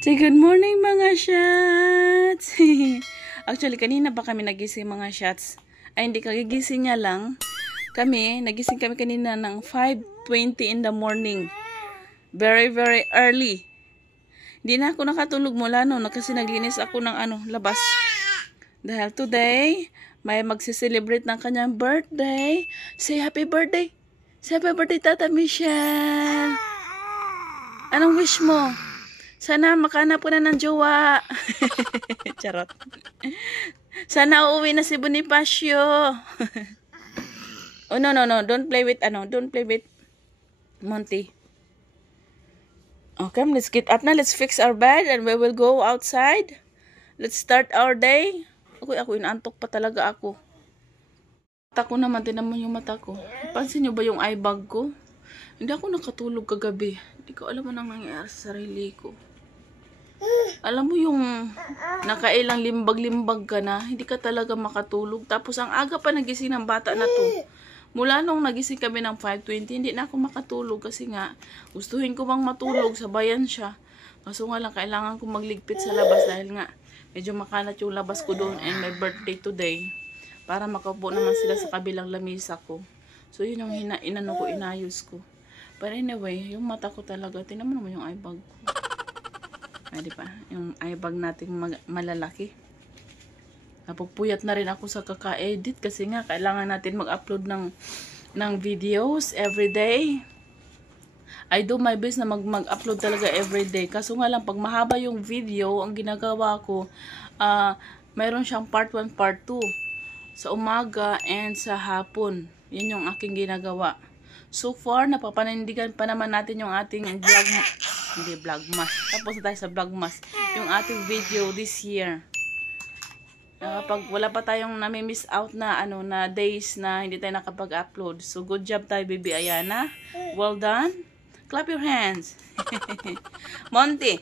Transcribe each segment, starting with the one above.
Say good morning mga shots! Actually, kanina pa kami nagising mga shots. Ay, hindi kagigising niya lang. Nagising kami kanina ng 5:20 in the morning. Very, very early. Hindi na ako nakatulog mula noon kasi naglinis ako ng labas. Dahil today, may magsiselebrate ng kanyang birthday. Say happy birthday! Say happy birthday, Tata Michelle! Anong wish mo? Sana makahanap ko na ng jowa. Charot. Sana uuwi na si Bonifacio. Oh, no. Don't play with Monty. Okay, let's get up na. Let's fix our bed and we will go outside. Let's start our day. Ako inaantok pa talaga ako. Mata ko naman, tinan mo yung mata ko. Pansin nyo ba yung eye bag ko? Hindi ako nakatulog kagabi. Hindi ko alam anong nangyayari sa sarili ko. Alam mo yung nakailang limbag-limbag ka na, hindi ka talaga makatulog. Tapos ang aga pa nagising ng bata na to. Mula nung nagising kami ng 5:20, hindi na ako makatulog kasi nga gustuhin ko bang matulog, sabayan siya. Kaso nga lang kailangan ko magligpit sa labas dahil nga medyo makalat yung labas ko doon and my birthday today. Para makaupo naman sila sa kabilang lamisa ko. So yun yung inayos ko. But anyway, yung mata ko talaga, tingnan mo naman yung eye bag ko. Ay, di ba? Yung eye bag nating malalaki. Napupuyat na rin ako sa kaka-edit kasi nga kailangan natin mag-upload ng videos everyday. I do my best na mag-upload talaga everyday. Kaso nga lang, pag mahaba yung video, ang ginagawa ko, mayroon siyang part 1, part 2. Sa umaga and sa hapon. Yan yung aking ginagawa. So far, napapanindigan pa naman natin yung ating vlogmas. Tapos na tayo sa vlogmas. Yung ating video this year. Kapag wala pa tayong nami-miss out na na days na hindi tayo nakapag-upload. So good job tayo, baby Ayana. Well done. Clap your hands. Monty.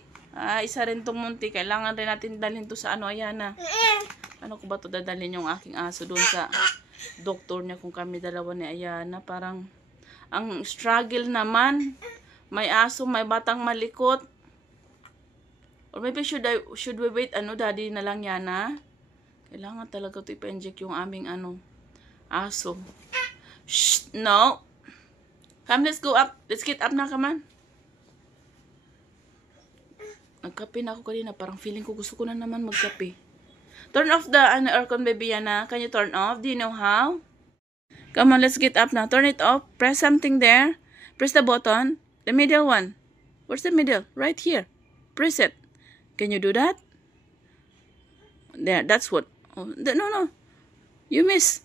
Isa rin tong Monty. Kailangan rin natin dalhin to sa Ayana. Ano ko ba to dadalhin yung aking aso doon sa doktor niya kung kami dalawa ni Ayana. Parang ang struggle naman. May aso, may batang malikot. Or maybe should we wait daddy na lang Yana? Kailangan talaga ito ipa-inject yung aming aso. Shh, no. Come, let's go up. Let's get up na, come on. Nagkape na ako kanina. Parang feeling ko gusto ko na naman magkape. Turn off the aircon, baby Yana. Can you turn off? Do you know how? Come on, let's get up now. Turn it off. Press something there. Press the button. The middle one. Where's the middle? Right here. Press it. Can you do that? There, that's what. Oh, no. You miss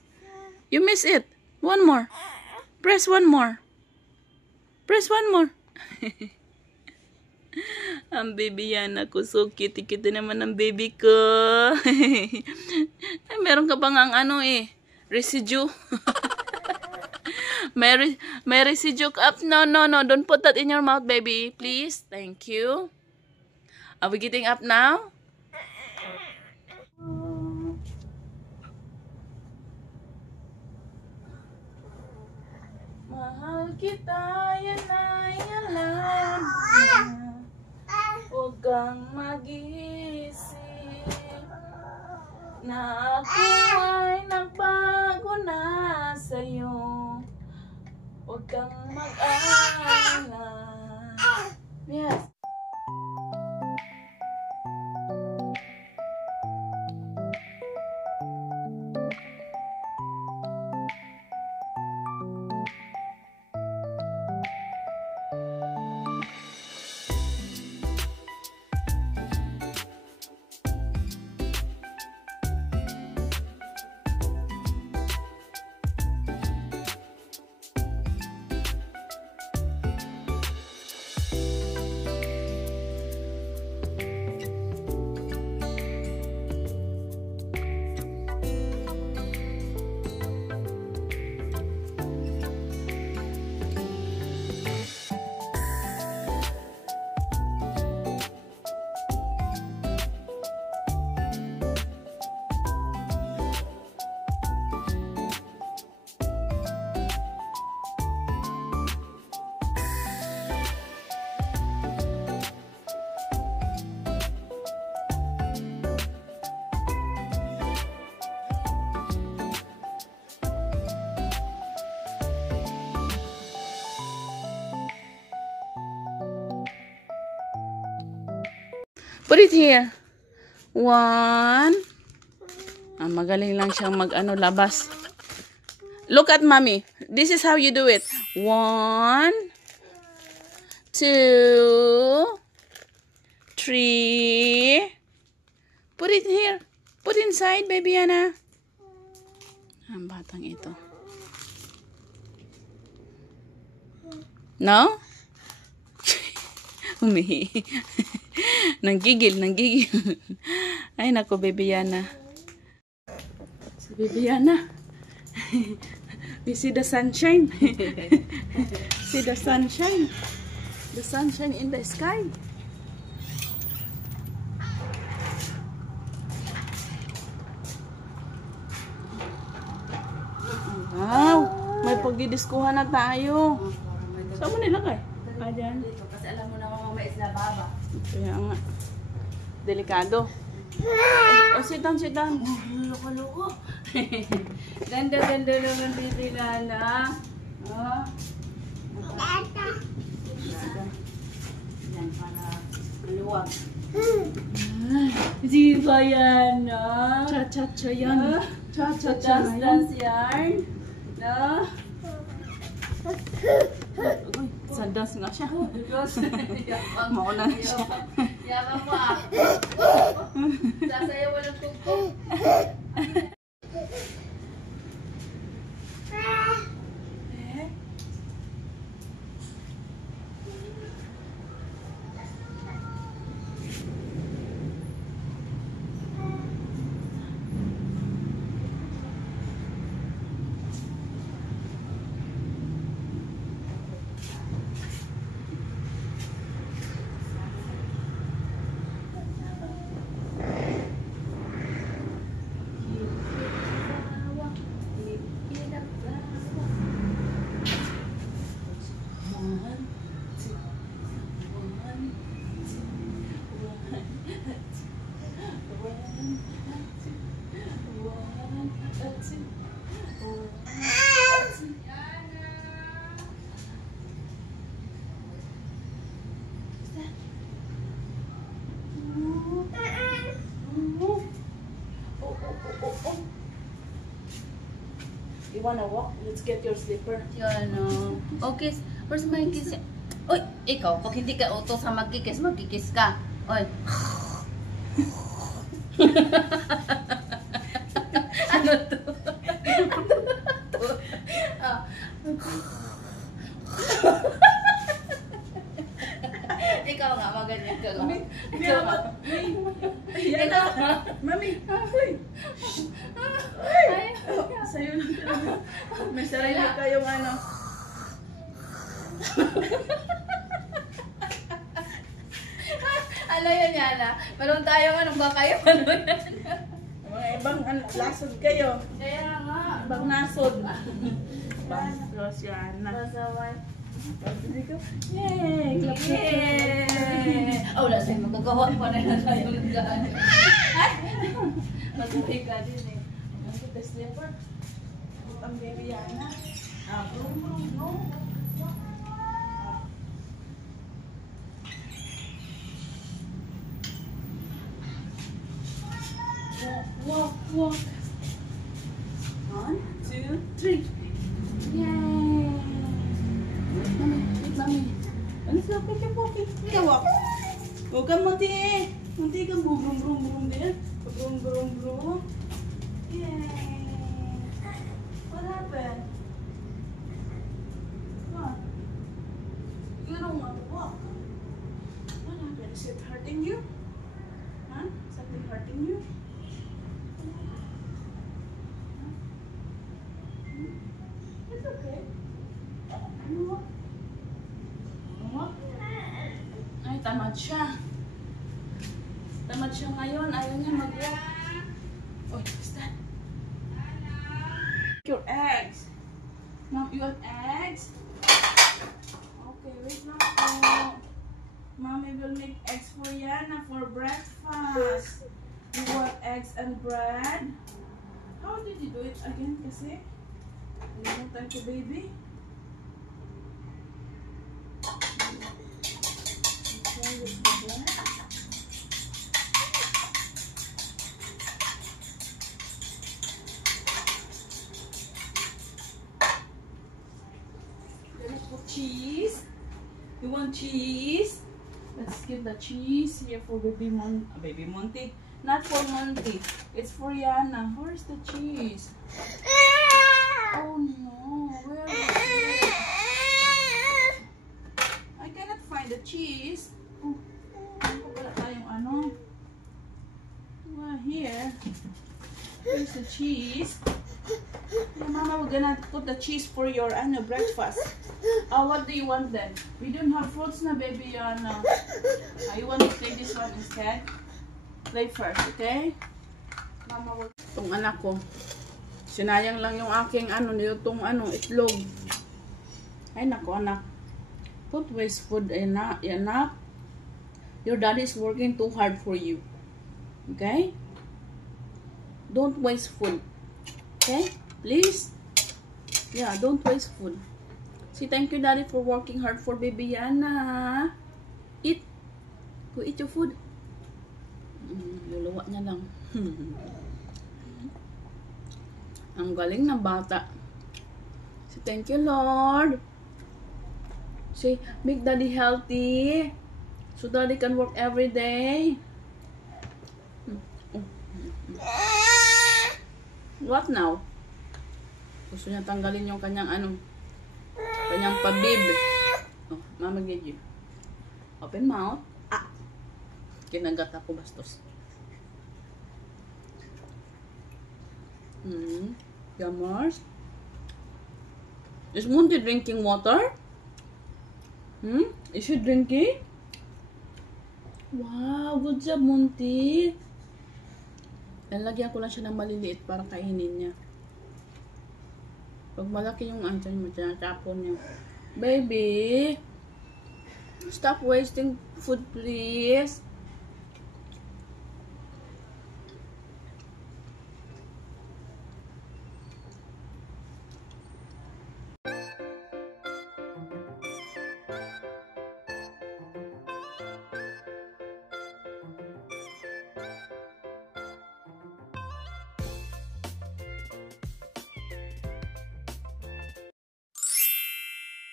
it. One more. Press one more. Press one more. Ang baby Yana ko. So cute naman ang baby ko. Ay, meron ka bang residue? May residue up. No. Don't put that in your mouth, baby. Please. Thank you. Are we getting up now? Mahal kita, yan ay alam na. Huwag kang mag-iisip na ako ay nagbago na sa'yo. Huwag kang mag-alala. Yes. Put it here. 1. Magaling lang siyang mag-ano, labas. Look at mommy. This is how you do it. 1, 2, 3. Put it here. Put inside, baby Yana. Ang batang ito. No? Umihi. Nanggigil. Ay, nako, baby Yana. Si baby Yana. We see the sunshine. See the sunshine. The sunshine in the sky. Wow, may pagdidiskuhan na tayo. Saan mo nilagay? Dyan. Kasi alam mo na mamaya is nababa. Kaya nga. Delikado. Oh, sit down. Loko-loko. Ganda naman dito na. Oh. Yan, para maluwag. Di ba yan, no? Cha-cha-cha yan. Cha-cha-cha na yan. Dance yarn. No? Uy, sandas nga siya. Mauna na siya. Yaman mo ah. Sasayaw walang tugtog. You wanna walk? Let's get your slipper. Yan, no. Okay, first may kiss. Uy, ikaw, pag hindi ka utos sa magkikis, magkikis ka. Uy. Ano to? Ikaw nga, maganyan ka nga. Ikaw nga. Ikaw nga. Mami! Uy! Sa'yo lang talaga. May sarili kayong ano. Ano yun yan ah? Meron tayo anong ba kayo? Ano yan? Mga ibang lasod kayo. Kaya nga. Ibang nasod. Los yan. Pasaway. Yay! Clap, clap, Yay! Oh, wala tayo magagawa pa na yan tayo nagdaan. Mag-uwi ka din eh. Ang kita slipper. Ang baby Yana. Brum, brum, brum. Walk, walk. 1, 2, 3. Yay! Wait, mami. Let's go, pick your pocket. Ikaw, walk. Huwag kang munti. Munti kang brum, brum, brum, brum din. Brum, brum, brum. Yay! What happened? What? You don't want to walk. What happened? Is it hurting you? Huh? Something hurting you? It's okay. You walk. Walk. Ay, tamad siya. Tamad siya ngayon. Ayaw niya mag-walk. Oh, what's that? Your eggs. Mom, you have eggs? Okay, wait lang po. Mommy will make eggs for Yana for breakfast. You want eggs and bread? How did you do it again kasi? Nalimutan ko, baby. Okay, with the bread. gonna put cheese. You want cheese? Let's give the cheese here for baby Monty. Not for Monty. It's for Yana. Where's the cheese? Oh no, where is it? I cannot find the cheese. Oh, wala tayong ano. Well, here. Here's the cheese. Yeah, Mama, we're gonna put the cheese for your breakfast. What do you want then? We don't have fruits na, baby. You want to play this one instead? Play first, okay? Mama will... Itong anak ko. Sinayang lang yung aking nilutong itlog. Ay, nako, anak. Don't waste food, anak. Your daddy is working too hard for you. Okay? Don't waste food. Okay? Please? Yeah, don't waste food. Say thank you, daddy, for working hard for baby Yana. Eat. Go eat your food. Luluwa niya lang. Ang galing ng bata. Say thank you, Lord. Say, make daddy healthy. So daddy can work every day. What now? Gusto niya tanggalin yung kanyang kanyang pabib. Oh, Mama give you. Open mouth. Kinagat ako bastos. Yummers. Is Monty drinking water? Is she drinking? Wow, good job, Monty. Lalagyan ko lang siya ng maliliit para kainin niya. Pag malaki yung niya, tinatapon niya. Baby, stop wasting food, please.